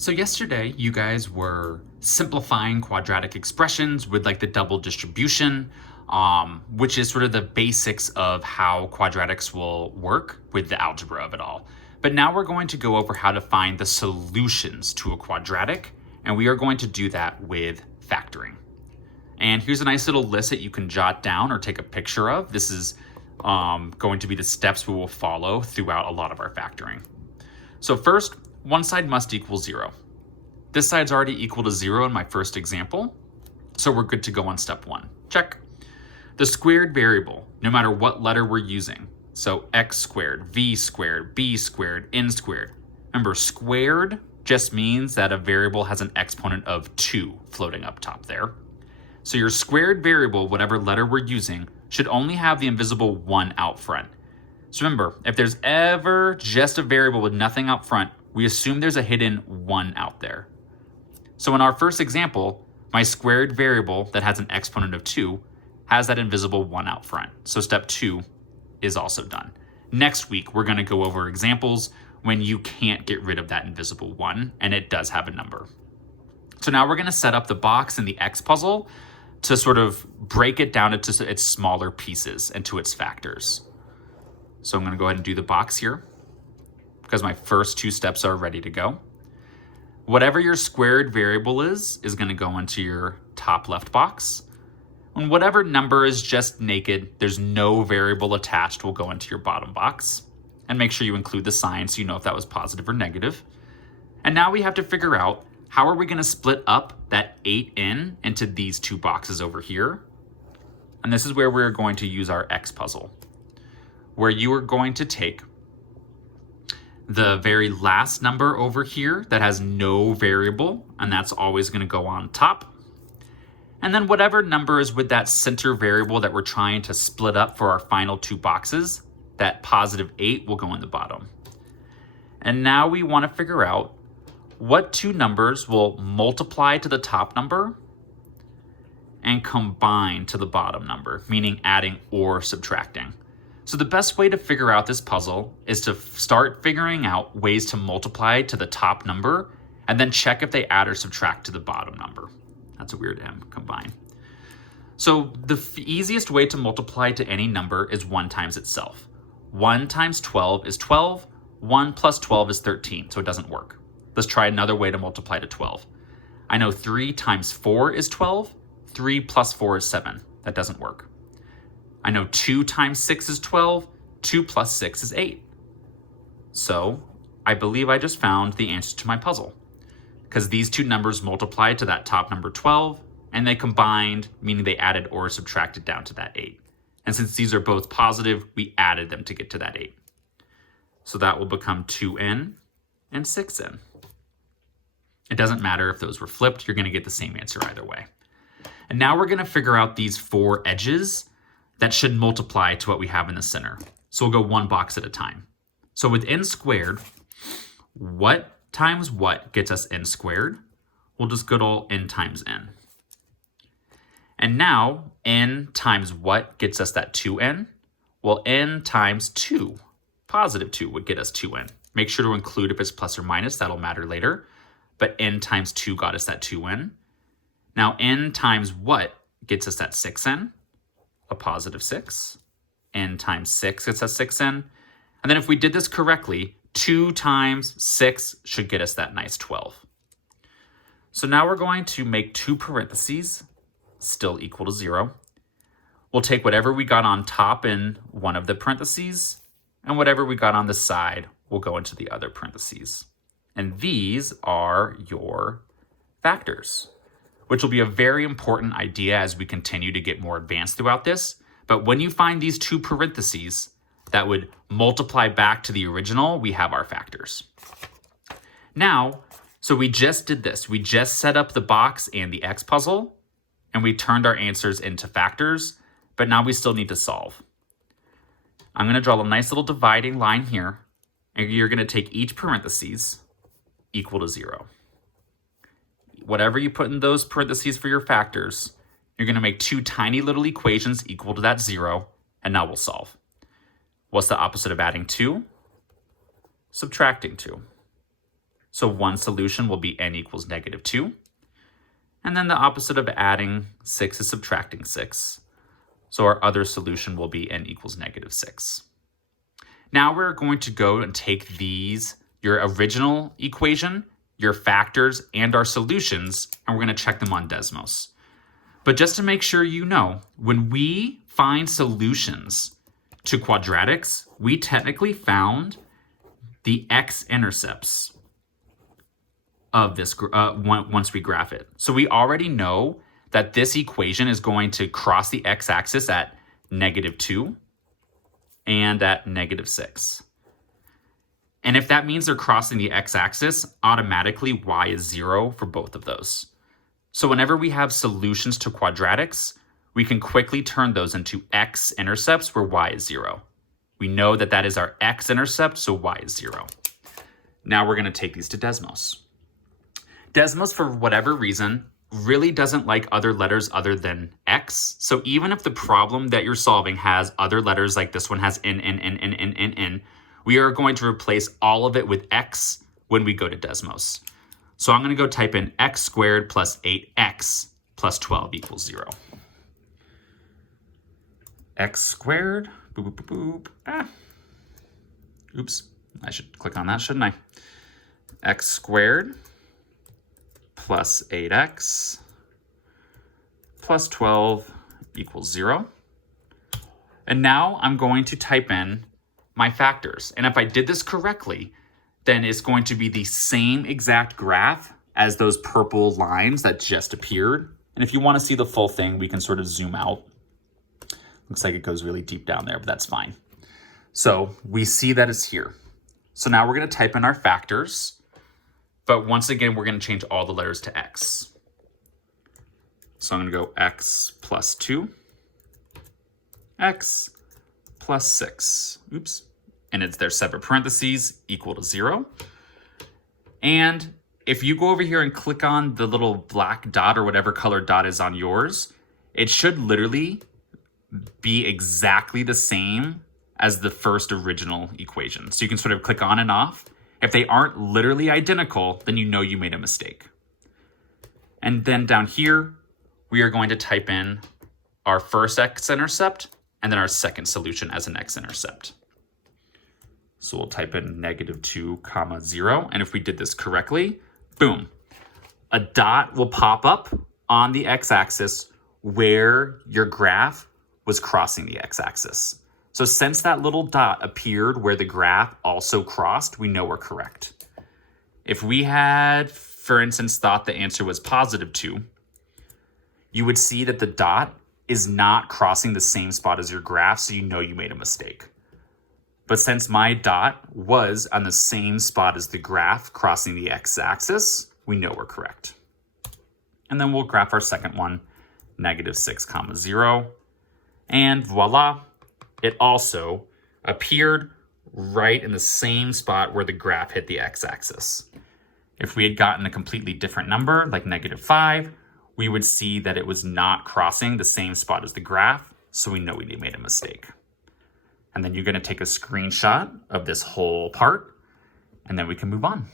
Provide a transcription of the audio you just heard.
So yesterday, you guys were simplifying quadratic expressions with like the double distribution, which is sort of the basics of how quadratics will work with the algebra of it all. But now we're going to go over how to find the solutions to a quadratic, and we are going to do that with factoring. And here's a nice little list that you can jot down or take a picture of. This is going to be the steps we will follow throughout a lot of our factoring. So first, one side must equal 0. This side's already equal to 0 in my first example, so we're good to go on step 1. Check. The squared variable, no matter what letter we're using, so x squared, v squared, b squared, n squared. Remember, squared just means that a variable has an exponent of 2 floating up top there. So your squared variable, whatever letter we're using, should only have the invisible 1 out front. So remember, if there's ever just a variable with nothing out front, we assume there's a hidden 1 out there. So in our first example, my squared variable that has an exponent of 2 has that invisible 1 out front. So step 2 is also done. Next week, we're going to go over examples when you can't get rid of that invisible 1 and it does have a number. So now we're going to set up the box in the X puzzle to sort of break it down into its smaller pieces and to its factors. So I'm going to go ahead and do the box here because my first 2 steps are ready to go. Whatever your squared variable is going to go into your top left box. And whatever number is just naked, there's no variable attached, will go into your bottom box. And make sure you include the sign so you know if that was positive or negative. And now we have to figure out how are we going to split up that 8n into these 2 boxes over here. And this is where we're going to use our X puzzle, where you are going to take the very last number over here that has no variable, and that's always going to go on top. And then whatever number is with that center variable that we're trying to split up for our final 2 boxes, that positive 8 will go in the bottom. And now we want to figure out what 2 numbers will multiply to the top number and combine to the bottom number, meaning adding or subtracting. So the best way to figure out this puzzle is to start figuring out ways to multiply to the top number and then check if they add or subtract to the bottom number. That's a weird M, combine. So the easiest way to multiply to any number is 1 times itself. 1 times 12 is 12. 1 plus 12 is 13, so it doesn't work. Let's try another way to multiply to 12. I know 3 times 4 is 12. 3 plus 4 is 7. That doesn't work. I know 2 times 6 is 12. 2 plus 6 is 8. So I believe I just found the answer to my puzzle, because these 2 numbers multiplied to that top number 12, and they combined, meaning they added or subtracted down to that 8. And since these are both positive, we added them to get to that 8. So that will become 2n and 6n. It doesn't matter if those were flipped, you're going to get the same answer either way. And now we're going to figure out these 4 edges that should multiply to what we have in the center. So we'll go 1 box at a time. So with n squared, what times what gets us n squared? We'll just good old n times n. And now n times what gets us that 2n? Well, n times 2, positive 2, would get us 2n. Make sure to include if it's plus or minus, that'll matter later. But n times 2 got us that 2n. Now n times what gets us that 6n? A positive 6. N times 6 gets us 6n. And then if we did this correctly, 2 times 6 should get us that nice 12. So now we're going to make 2 parentheses, still equal to 0. We'll take whatever we got on top in one of the parentheses, and whatever we got on the side will go into the other parentheses. And these are your factors, which will be a very important idea as we continue to get more advanced throughout this. But when you find these 2 parentheses that would multiply back to the original, we have our factors. Now, so we just did this. We just set up the box and the X puzzle, and we turned our answers into factors, but now we still need to solve. I'm going to draw a nice little dividing line here, and you're going to take each parentheses equal to 0. Whatever you put in those parentheses for your factors, you're going to make 2 tiny little equations equal to that 0, and now we'll solve. What's the opposite of adding 2? Subtracting 2. So one solution will be n equals -2. And then the opposite of adding 6 is subtracting 6. So our other solution will be n equals -6. Now we're going to go and take these, your original equation, your factors, and our solutions, and we're going to check them on Desmos. But just to make sure you know, when we find solutions to quadratics, we technically found the x-intercepts of this once we graph it. So we already know that this equation is going to cross the x-axis at -2 and at -6. And if that means they're crossing the x-axis, automatically y is 0 for both of those. So whenever we have solutions to quadratics, we can quickly turn those into x-intercepts where y is 0. We know that that is our x-intercept, so y is 0. Now we're going to take these to Desmos. Desmos, for whatever reason, really doesn't like other letters other than x. So even if the problem that you're solving has other letters, like this one has n, we are going to replace all of it with x when we go to Desmos. So I'm going to go type in x squared plus 8x plus 12 equals 0. X squared, boop, boop, boop, boop. Oops, I should click on that, shouldn't I? X squared plus 8x plus 12 equals 0. And now I'm going to type in my factors. And if I did this correctly, then it's going to be the same exact graph as those purple lines that just appeared. And if you want to see the full thing, we can sort of zoom out. Looks like it goes really deep down there, but that's fine. So we see that it's here. So now we're going to type in our factors. But once again, we're going to change all the letters to x. So I'm going to go x plus 2, x plus 6. Oops. And it's their separate parentheses equal to 0. And if you go over here and click on the little black dot or whatever color dot is on yours, it should literally be exactly the same as the first original equation. So you can sort of click on and off. If they aren't literally identical, then you know you made a mistake. And then down here, we are going to type in our first x-intercept and then our second solution as an x-intercept. So we'll type in -2, 0. And if we did this correctly, boom, a dot will pop up on the x-axis where your graph was crossing the x-axis. So since that little dot appeared where the graph also crossed, we know we're correct. If we had, for instance, thought the answer was +2, you would see that the dot is not crossing the same spot as your graph, so you know you made a mistake. But since my dot was on the same spot as the graph crossing the x-axis, we know we're correct. And then we'll graph our second one, -6, 0. And voila, it also appeared right in the same spot where the graph hit the x-axis. If we had gotten a completely different number, like -5, we would see that it was not crossing the same spot as the graph, so we know we made a mistake. And then you're going to take a screenshot of this whole part, and then we can move on.